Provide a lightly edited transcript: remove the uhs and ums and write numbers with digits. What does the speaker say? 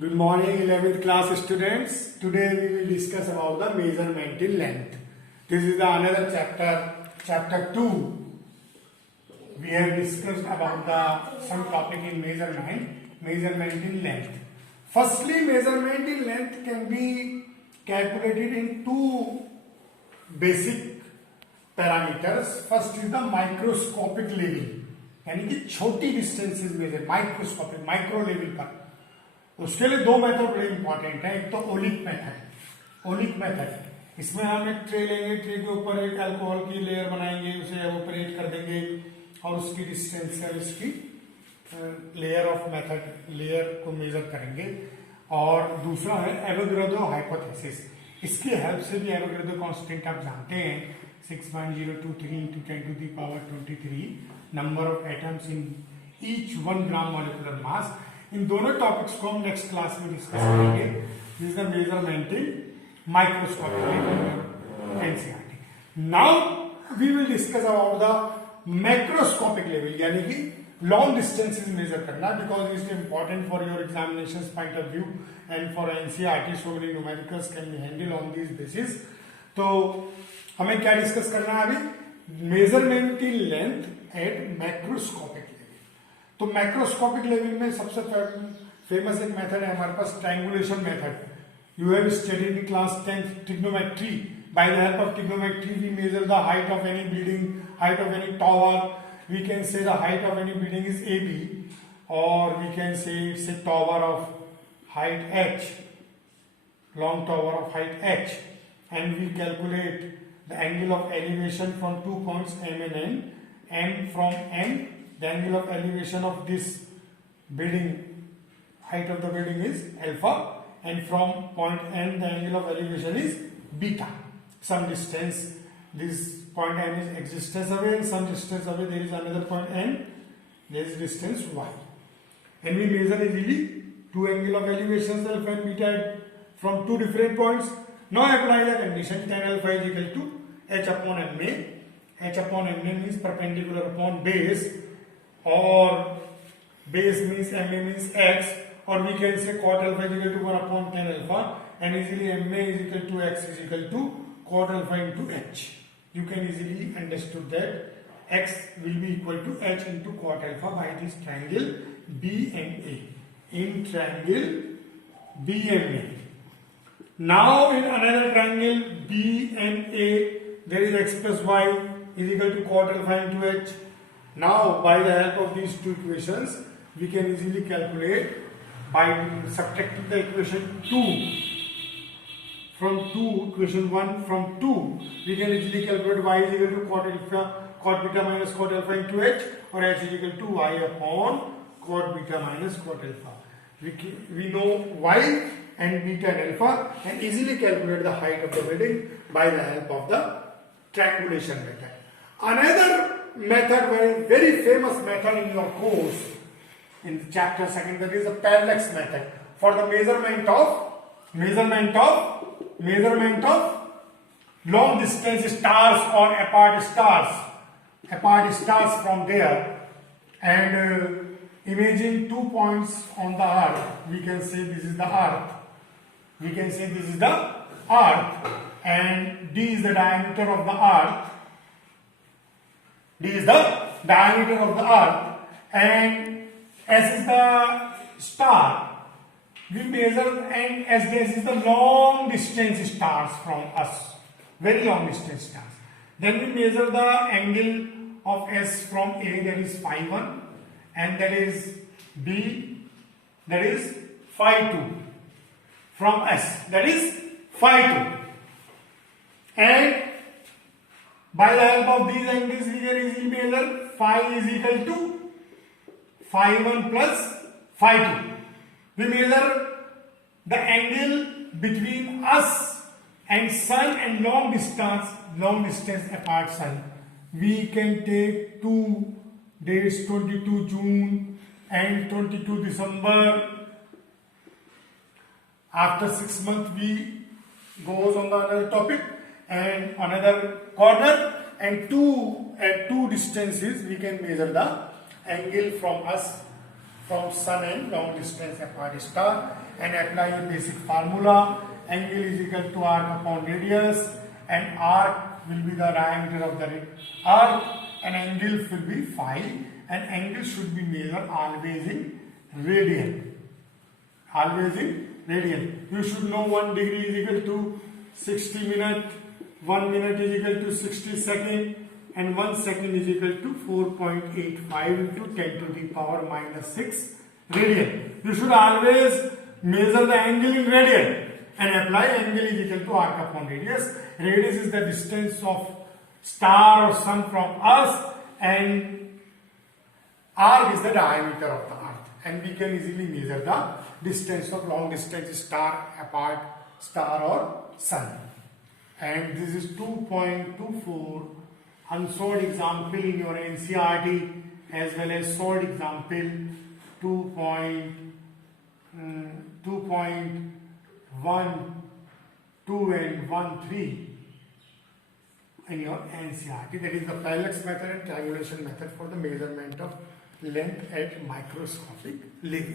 Good morning 11th class students. Today we will discuss about the measurement in length. This is the another chapter 2. We have discussed about some topic in measurement in length. Firstly, measurement in length can be calculated in two basic parameters. First is the microscopic level, यानी कि छोटी distances measure microscopic micro level पर. उसके लिए दो method बड़े important है. एक तो ओलिक मेथड इसमें हम एक ट्रे लेंगे, ट्रे के ऊपर एक अल्कोहल की लेयर बनाएंगे, उसे एवोपरेट कर देंगे और उसकी डिस्टेंस से उसकी लेयर ऑफ मेथड लेयर को मेजर करेंगे. और दूसरा है एवोगाड्रो हाइपोथेसिस. इसकी हेल्प से भी एवोगाड्रो कांस्टेंट आप जानते हैं 6.023 into 10 to the power 23 number of atoms in each 1 gram molecular mass. इन दोनों टॉपिक्स को हम नेक्स्ट क्लास में डिस्कस करेंगे. This is the measurement in microscopic NCERT. Now we will discuss about the macroscopic level, यानी कि long distances measure करना, because it is important for your examination point of view and for NCERT. So many numericals can be handle on this basis. तो हमें क्या discuss करना है अभी? Measurement in length at macroscopic. तो macroscopic level में सबसे फेमस एक मेथड है हमारे पास, triangulation method. You have studied in class 10th trigonometry. By the help of trigonometry we measure the height of any building, height of any tower. We can say the height of any building is AB, और we can say it's a tower of height H, long tower of height H, and we calculate the angle of elevation from 2 points M and N, and from N the angle of elevation of this building, height of the building is alpha, and from point N the angle of elevation is beta. Some distance, this point N is existence away, and some distance away there is another point N, there is distance Y, and we measure easily two angle of elevations alpha and beta from two different points. Now apply the condition tan alpha is equal to H upon MA. H upon MA means perpendicular upon base, or base means MA means X, or we can say cot alpha is equal to 1 upon tan alpha, and easily MA is equal to X is equal to cot alpha into H. You can easily understood that X will be equal to H into cot alpha by this triangle B and A. In triangle B and A. Now in another triangle B and A, there is X plus Y is equal to cot alpha into H. Now by the help of these two equations, we can easily calculate by subtracting the equation 2 from 2, equation 1 from 2, we can easily calculate Y is equal to cot beta minus cot alpha into H, or H is equal to Y upon cot beta minus cot alpha. We know Y and beta and alpha, and easily calculate the height of the building by the help of the triangulation method. Another method, very famous method in your course in the chapter 2, that is the parallax method for the measurement of long distance stars or apart stars from there. And imagine 2 points on the earth. We can say this is the earth, and D is the diameter of the earth. And S is the star. We measure, and S is the long distance stars from us, very long distance stars. Then we measure the angle of S from A, that is phi 1, and that is B, that is phi 2, from S, that is phi 2. And by the help of these angles, we can easily measure phi is equal to phi 1 plus phi 2. We measure the angle between us and sun and long distance apart sun. We can take 2 dates, 22 June and 22 December. After 6 months, we goes on the another topic and another corner, and at two distances we can measure the angle from us from sun and long distance apart star, and apply a basic formula. Angle is equal to arc upon radius, and arc will be the diameter of the arc, and angle will be phi, and angle should be measured always in radian. Always in radian. You should know 1 degree is equal to 60 minutes, 1 minute is equal to 60 seconds, and 1 second is equal to 4.85 into 10 to the power minus 6 radian. You should always measure the angle in radian and apply angle is equal to arc upon radius. Radius is the distance of star or sun from us, and arc is the diameter of the earth, and we can easily measure the distance of long distance star apart, star or sun. And this is 2.24 unsolved example in your NCERT, as well as solved example 2.12 and 1.3 in your NCERT. That is the parallax method and triangulation method for the measurement of length at microscopic level.